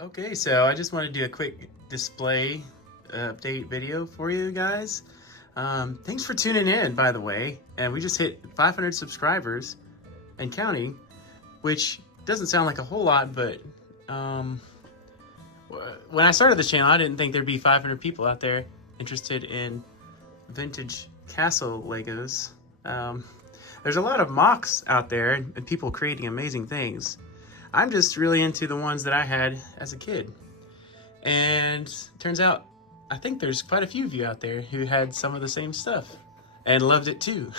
Okay, so I just want to do a quick display update video for you guys. Thanks for tuning in, by the way. And we just hit 500 subscribers and counting, which doesn't sound like a whole lot, but when I started this channel, I didn't think there'd be 500 people out there interested in vintage castle Legos. There's a lot of mocks out there and people creating amazing things. I'm just really into the ones that I had as a kid. And turns out, I think there's quite a few of you out there who had some of the same stuff and loved it too.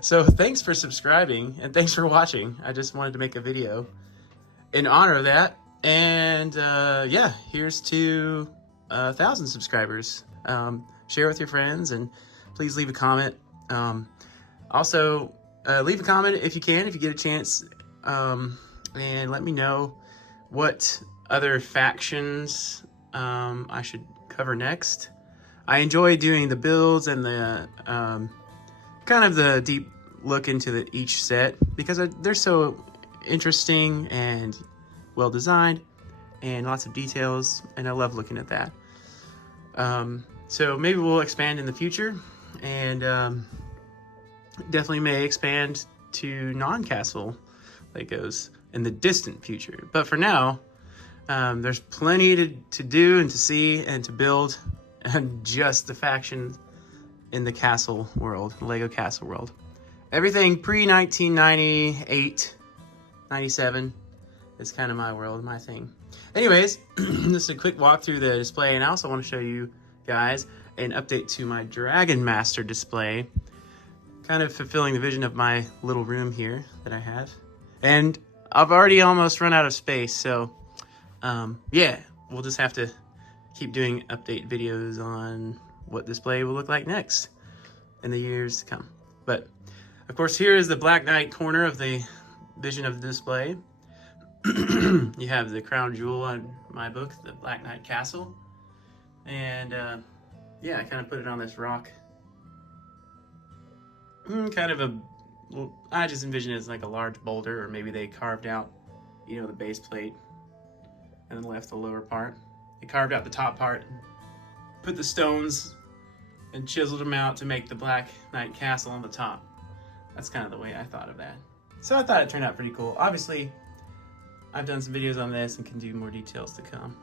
So thanks for subscribing and thanks for watching. I just wanted to make a video in honor of that. And yeah, here's to 1,000 subscribers. Share with your friends and please leave a comment. Also, leave a comment if you can, if you get a chance. And let me know what other factions I should cover next. I enjoy doing the builds and the kind of the deep look into each set because they're so interesting and well designed and lots of details, and I love looking at that. So maybe we'll expand in the future, and definitely may expand to non-castle Legos in the distant future. But for now, there's plenty to do and to see and to build, and just the factions in the castle world, Lego castle world. Everything pre-1998, 97 is kind of my world, my thing. Anyways, this is a quick walk through the display, and I also want to show you guys an update to my Dragon Master display, kind of fulfilling the vision of my little room here that I have. And I've already almost run out of space, so yeah, we'll just have to keep doing update videos on what display will look like next in the years to come. But of course, here is the Black Knight corner of the vision of the display. You have the crown jewel on my book, the Black Knight Castle. And yeah, I kind of put it on this rock. Kind of a, well, I just envision it as like a large boulder, or maybe they carved out, you know, the base plate and then left the lower part. They carved out the top part, put the stones and chiseled them out to make the Black Knight Castle on the top. That's kind of the way I thought of that. So I thought it turned out pretty cool. Obviously, I've done some videos on this and can do more details to come.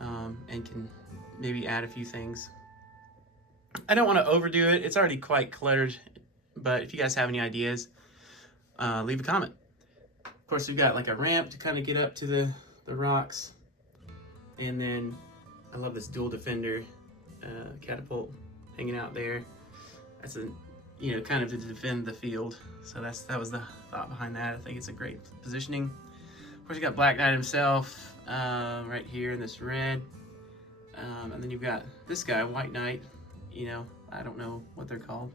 And can maybe add a few things. I don't want to overdo it. It's already quite cluttered, but if you guys have any ideas, leave a comment. Of course, we've got like a ramp to kind of get up to the rocks. And then I love this dual defender catapult hanging out there. That's a, you know, kind of to defend the field. So that was the thought behind that. I think it's a great positioning. Of course, you got Black Knight himself right here in this red. And then you've got this guy, White Knight. You know, I don't know what they're called.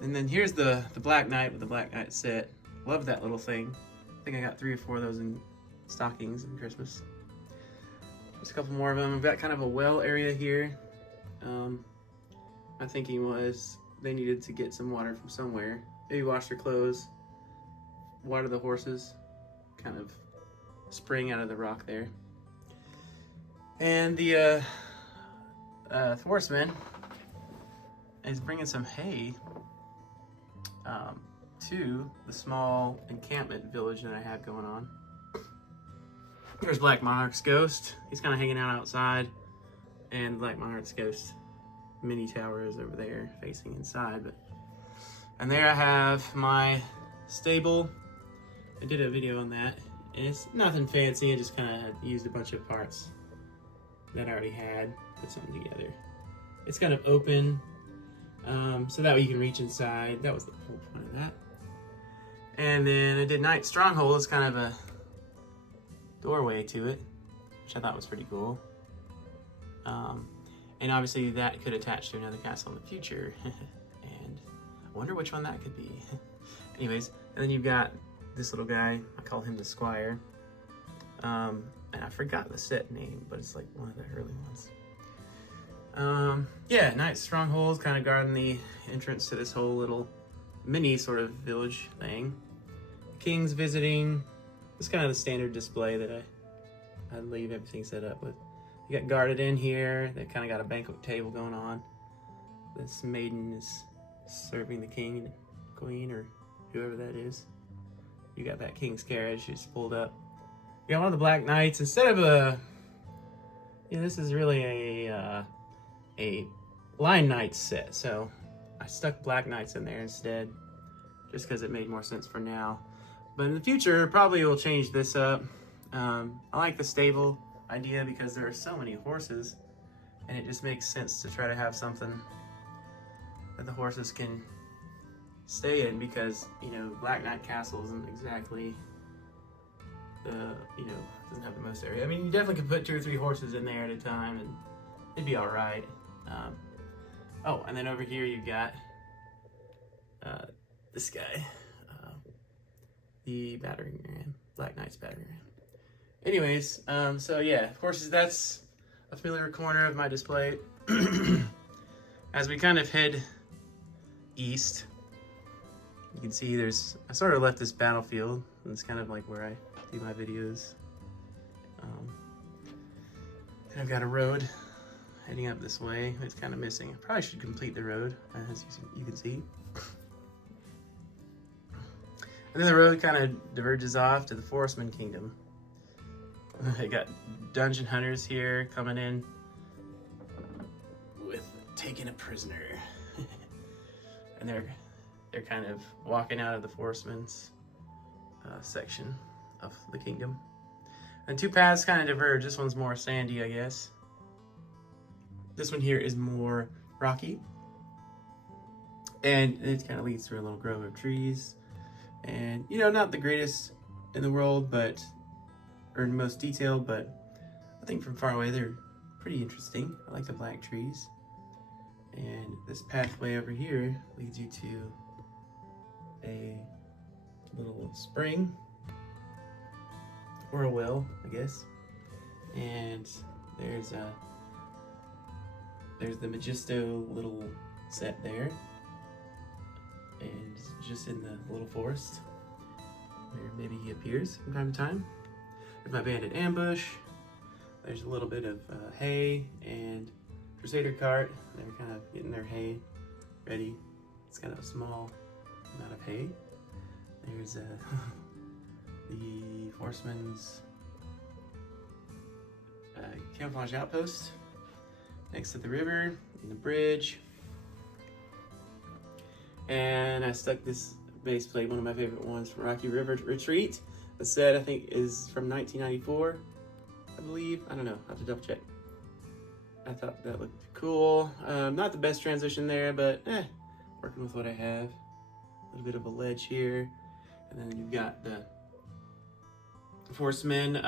And then here's the Black Knight with the Black Knight set. Love that little thing. I think I got 3 or 4 of those in stockings in Christmas. There's a couple more of them. We've got kind of a well area here. My thinking was they needed to get some water from somewhere. Maybe wash their clothes, water the horses, kind of spring out of the rock there. And the Thworsman is bringing some hay to the small encampment village that I have going on. There's Black Monarch's ghost. He's kind of hanging out outside, and Black Monarch's ghost mini tower is over there facing inside. And there I have my stable. I did a video on that, and it's nothing fancy. I just kind of used a bunch of parts that I already had, put something together. It's kind of open, so that way you can reach inside. That was the whole point of that. And then I did Knight Stronghold as kind of a doorway to it, which I thought was pretty cool. And obviously that could attach to another castle in the future. And I wonder which one that could be. Anyways, and then you've got this little guy, I call him the Squire. And I forgot the set name, but it's like one of the early ones. Yeah, Knight Strongholds kind of guarding the entrance to this whole little mini sort of village thing. King's visiting. It's kind of the standard display that I leave everything set up with. You got guarded in here. They kind of got a banquet table going on. This maiden is serving the king and queen or whoever that is. You got that king's carriage just pulled up. You got one of the Black Knights. Instead of this is really a Lion Knights set. So I stuck Black Knights in there instead, just because it made more sense for now. But in the future, probably will change this up. I like the stable idea because there are so many horses, and it just makes sense to try to have something that the horses can stay in, because Black Knight Castle isn't exactly doesn't have the most area. I mean, you definitely could put 2 or 3 horses in there at a time and it'd be all right. Oh, and then over here you got this guy, the battering ram, Black Knight's battering ram. Anyways, so yeah, horses, that's a familiar corner of my display. As we kind of head east, you can see I sort of left this battlefield, and it's kind of like where I do my videos. And I've got a road heading up this way. It's kind of missing. I probably should complete the road, as you can see. And then the road kind of diverges off to the Forestman Kingdom. I got dungeon hunters here coming in with taking a prisoner. And they're kind of walking out of the Forestman's section of the kingdom. And 2 paths kind of diverge. This one's more sandy, I guess. This one here is more rocky. And it kind of leads through a little grove of trees. And, not the greatest in the world, or most detailed, but I think from far away they're pretty interesting. I like the black trees. And this pathway over here leads you to a little spring, or a well, I guess. And there's the Magisto little set there, and just in the little forest where maybe he appears from time to time. There's my bandit ambush. There's a little bit of hay and Crusader cart. They're kind of getting their hay ready. It's kind of a small amount of hay. There's the Horseman's camouflage outpost next to the river and the bridge. And I stuck this base plate, one of my favorite ones, from Rocky River Retreat. The set, I think, is from 1994, I believe. I don't know, I have to double check. I thought that looked cool. Not the best transition there, but working with what I have. A little bit of a ledge here. And then you've got the Forceman's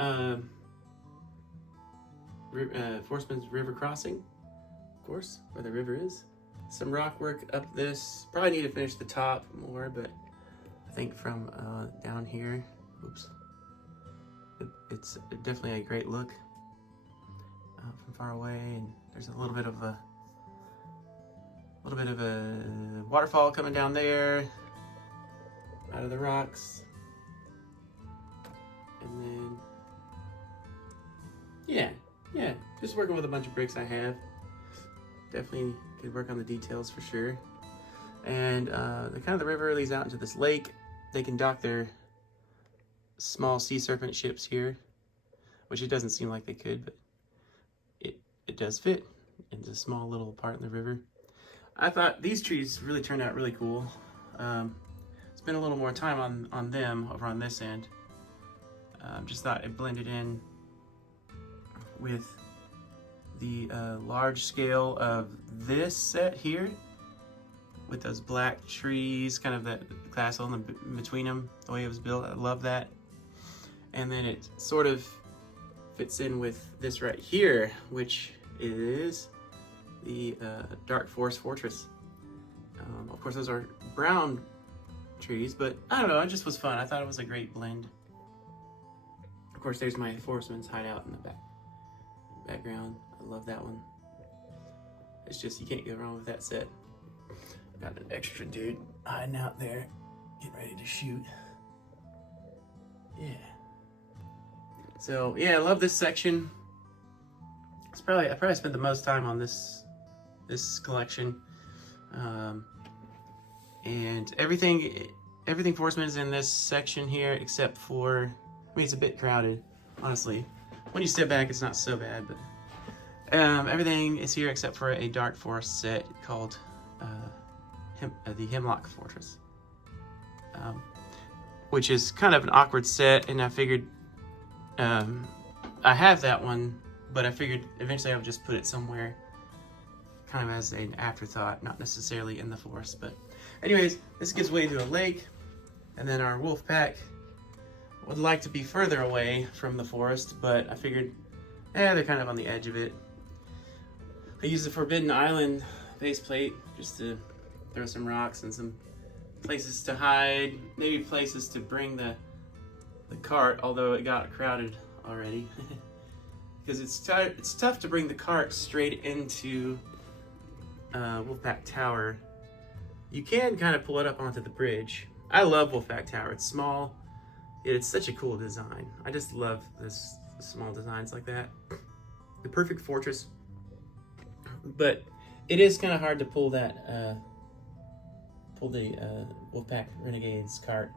river crossing, of course, where the river is. Some rock work up this. Probably need to finish the top more, but I think from down here, oops, it's definitely a great look from far away. And there's a little bit of a waterfall coming down there out of the rocks. And then yeah, just working with a bunch of bricks I have. Definitely could work on the details for sure. And the river leads out into this lake. They can dock their small sea serpent ships here, which it doesn't seem like they could, but it does fit. It's a small little part in the river. I thought these trees really turned out really cool. Spent a little more time on them over on this end. Just thought it blended in with the large scale of this set here, with those black trees, kind of that castle in between them, the way it was built. I love that. And then it sort of fits in with this right here, which is the Dark Forest Fortress. Of course, those are brown trees, but I don't know, it just was fun. I thought it was a great blend. Of course, there's my Forestman's hideout in the background. I love that one. It's just, you can't go wrong with that set. Got an extra dude hiding out there, getting ready to shoot. Yeah. So yeah, I love this section. I probably spent the most time on this collection, and everything Forstmann is in this section here, except for, I mean, it's a bit crowded, honestly. When you step back, it's not so bad, but everything is here except for a Dark Forest set called the Hemlock Fortress, which is kind of an awkward set, and I figured I have that one, but I figured eventually I would just put it somewhere kind of as an afterthought, not necessarily in the forest. But anyways, this gives way to a lake, and then our wolf pack would like to be further away from the forest, but I figured, they're kind of on the edge of it. I used the Forbidden Island faceplate just to throw some rocks and some places to hide, maybe places to bring the cart, although it got crowded already. Because it's tough to bring the cart straight into Wolfpack Tower. You can kind of pull it up onto the bridge. I love Wolfpack Tower. It's small. It's such a cool design. I just love this small designs like that. The perfect fortress. But it is kind of hard to pull that pull the Wolfpack Renegades cart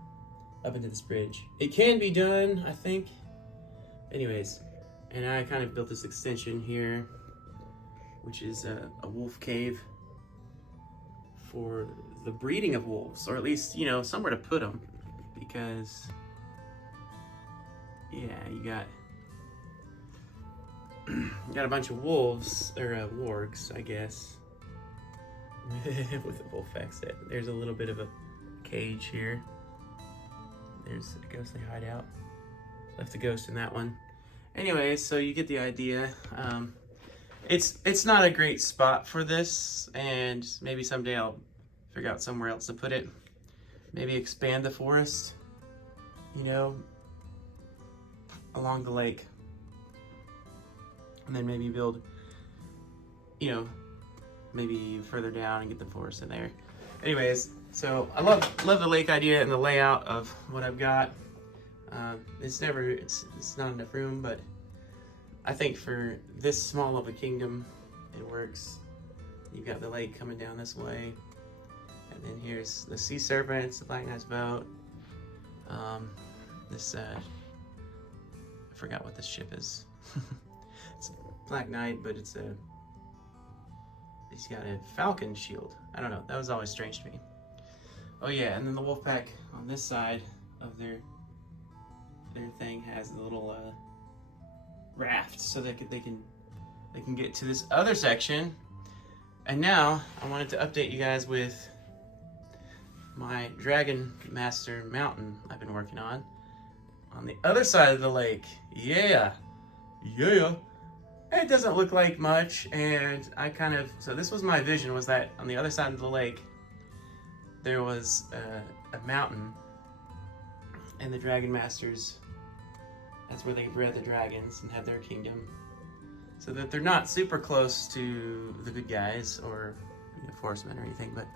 up into this bridge. It can be done, I think. Anyways, and I kind of built this extension here, which is a wolf cave for the breeding of wolves, or at least, you know, somewhere to put them, because yeah, you got a bunch of wolves, or wargs, I guess, with the Wolfpack set. There's a little bit of a cage here. There's a ghostly hideout. Left the ghost in that one. Anyways, so you get the idea. It's not a great spot for this, and maybe someday I'll figure out somewhere else to put it. Maybe expand the forest, you know, along the lake. And then maybe build, you know, maybe further down and get the forest in there. Anyways, so I love the lake idea and the layout of what I've got. It's not enough room, but I think for this small of a kingdom, it works. You've got the lake coming down this way, and then here's the sea serpents, the Black Knight's boat. This I forgot what this ship is. It's a Black Knight, but he's got a falcon shield. I don't know. That was always strange to me. Oh yeah, and then the Wolfpack on this side of their thing has the little raft, so they can get to this other section. And now I wanted to update you guys with my Dragon Master mountain I've been working on the other side of the lake. Yeah. It doesn't look like much, and so this was my vision, was that on the other side of the lake there was a mountain, and the Dragon Masters, that's where they bred the dragons and have their kingdom, so that they're not super close to the good guys or, you know, Forstmann or anything. But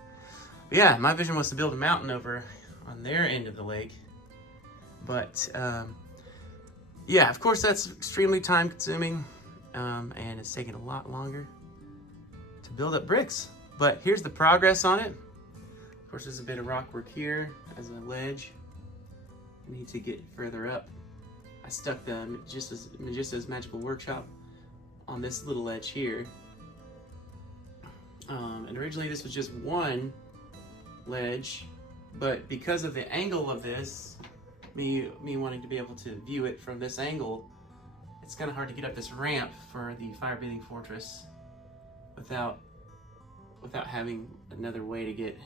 yeah, my vision was to build a mountain over on their end of the lake. But yeah, of course that's extremely time consuming, and it's taking a lot longer to build up bricks. But here's the progress on it. Of course, there's a bit of rock work here as a ledge. I need to get further up. I stuck the Magista's Magical Workshop on this little ledge here. And originally this was just one ledge, but because of the angle of this, me wanting to be able to view it from this angle, it's kind of hard to get up this ramp for the Fire-Breathing Fortress without having another way to get,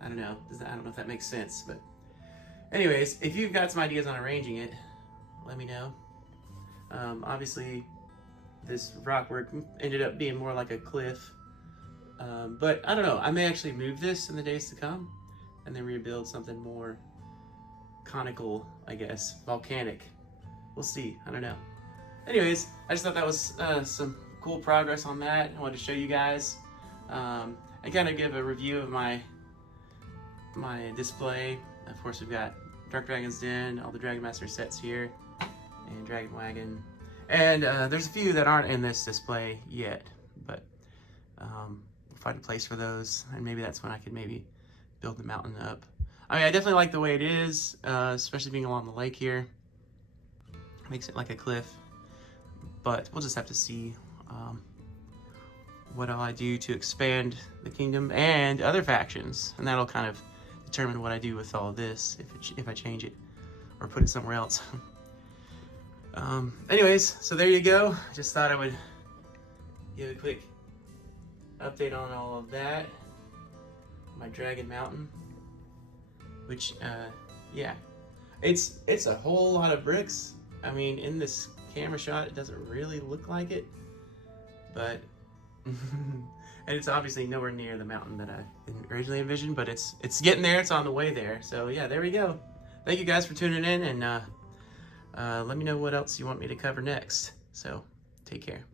I don't know if that makes sense. But anyways, if you've got some ideas on arranging it, let me know. Obviously this rock work ended up being more like a cliff, but I don't know, I may actually move this in the days to come and then rebuild something more conical, I guess, volcanic. We'll see, I don't know. Anyways, I just thought that was some cool progress on that. I wanted to show you guys and kind of give a review of my display. Of course, we've got Dark Dragon's Den, all the Dragon Master sets here, and Dragon Wagon. And there's a few that aren't in this display yet, but we'll find a place for those, and maybe that's when I could maybe build the mountain up. I mean, I definitely like the way it is, especially being along the lake here. Makes it like a cliff, but we'll just have to see what I do to expand the kingdom and other factions, and that'll kind of determine what I do with all of this, if I change it or put it somewhere else. Anyways, so there you go. Just thought I would give a quick update on all of that. My Dragon Mountain, which yeah, it's a whole lot of bricks. I mean, in this camera shot it doesn't really look like it, but and it's obviously nowhere near the mountain that I originally envisioned, but it's getting there. It's on the way there. So yeah, there we go. Thank you guys for tuning in, and let me know what else you want me to cover next. So take care.